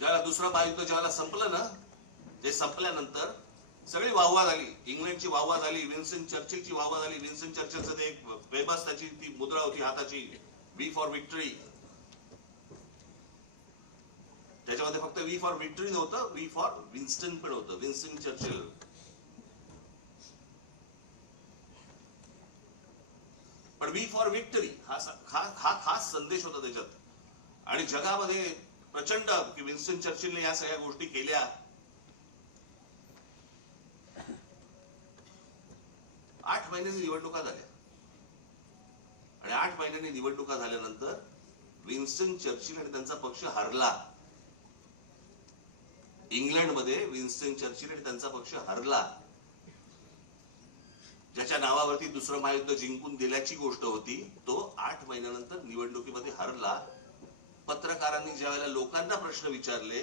ज्याला दुसरं महायुद्ध ज्याला संपलं ना, ते संपल्यानंतर सगळी वाहवा झाली. इंग्लंडची वाहवा झाली, विन्स्टन चर्चिलची वाहवा झाली. विन्स्टन चर्चिलचं ते एक फेमस त्याची ती मुद्रा होती हाताची, वी फॉर विक्टरी. त्याच्यामध्ये फक्त वी फॉर विक्टरी नव्हतं, वी फॉर विन्स्टन पण होतं, विन्स्टन चर्चिल. पण वी फॉर विक्टरी हा खास संदेश होता त्याच्यात. आणि जगामध्ये प्रचंड की विन्स्टन चर्चिलने या सगळ्या गोष्टी केल्या. 8 महिन्यांनी निवडणुका झाल्या आणि 8 महिन्यांनी निवडणुका झाल्यानंतर विन्स्टन चर्चिल आणि त्यांचा पक्ष हरला. इंग्लंडमध्ये विन्स्टन चर्चिल आणि त्यांचा पक्ष हरला. ज्याच्या नावावरती दुसरं महायुद्ध जिंकून दिल्याची गोष्ट होती, तो 8 महिन्यानंतर निवडणुकीमध्ये हरला. पत्रकारांनी ज्या वेळेला लोकांना प्रश्न विचारले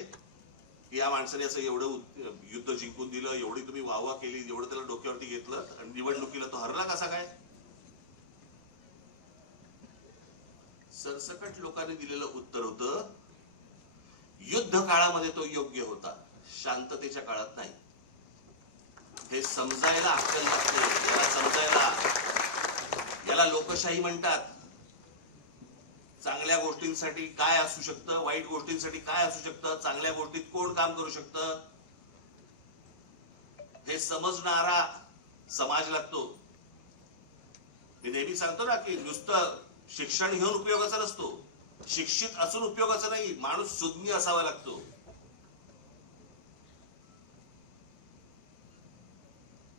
की या माणसाने असं एवढं युद्ध जिंकून दिलं, एवढी तुम्ही वाहवा केली, एवढं त्याला डोक्यावरती घेतलं आणि निवडणुकीला तो हरला कसा काय? सरसकट लोकांनी दिलेलं उत्तर होतं, युद्ध काळामध्ये तो योग्य होता, शांततेच्या काळात नाही. हे समजायला अक्कल लागते. याला समजायला, याला लोकशाही म्हणतात. चांगल्या गोष्टींसाठी काय असू शकतं, वाईट गोष्टींसाठी काय असू शकतं, चांगल्या गोष्टीत कोण काम करू शकतं, हे समजणारा समाज लागतो. मी नेहमी सांगतो ना की नुसतं शिक्षण घेऊन उपयोगाचा नसतो, शिक्षित असून उपयोगाचा नाही, माणूस सुज्ञ असावा लागतो.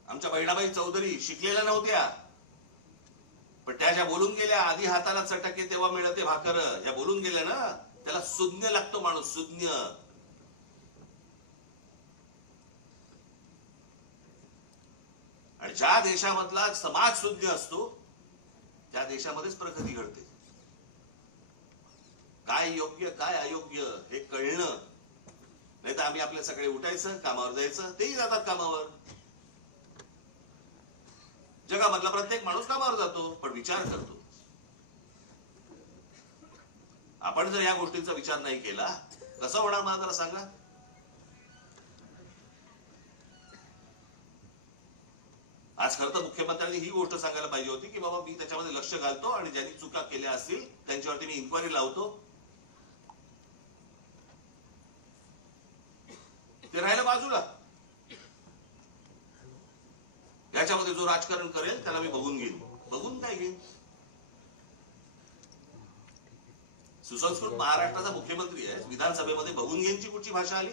आमच्या बहिणाबाई चौधरी शिकलेल्या नव्हत्या, पण त्या ज्या बोलून गेल्या, आधी हाताला चटके तेव्हा मिळते भाकर, ज्या बोलून गेल्या ना, त्याला सुज्ञ लागतो माणूस, सुज्ञ. आणि ज्या देशामधला समाज सुज्ञ असतो त्या देशामध्येच प्रगती घडते. काय योग्य काय अयोग्य हे कळणं. नाही तर आम्ही आपल्या सगळे उठायचं, कामावर जायचं, तेही जातात कामावर. जगामधला प्रत्येक माणूस कामावर जातो, पण विचार करतो. आपण जर या गोष्टींचा विचार नाही केला, कसं होणार मला जरा सांगा? आज खरं तर मुख्यमंत्र्यांनी ही गोष्ट सांगायला पाहिजे होती की बाबा मी त्याच्यामध्ये लक्ष घालतो आणि ज्यांनी चुका केल्या असतील त्यांच्यावरती मी इन्क्वायरी लावतो. ते राहिलं बाजूला. याच्यामध्ये जो राजकारण करेल त्याला मी बघून घेईन. बघून काय घेईन? सुसंस्कृत महाराष्ट्राचा मुख्यमंत्री आहे, विधानसभेमध्ये बघून घेईनची कुठची भाषा आली?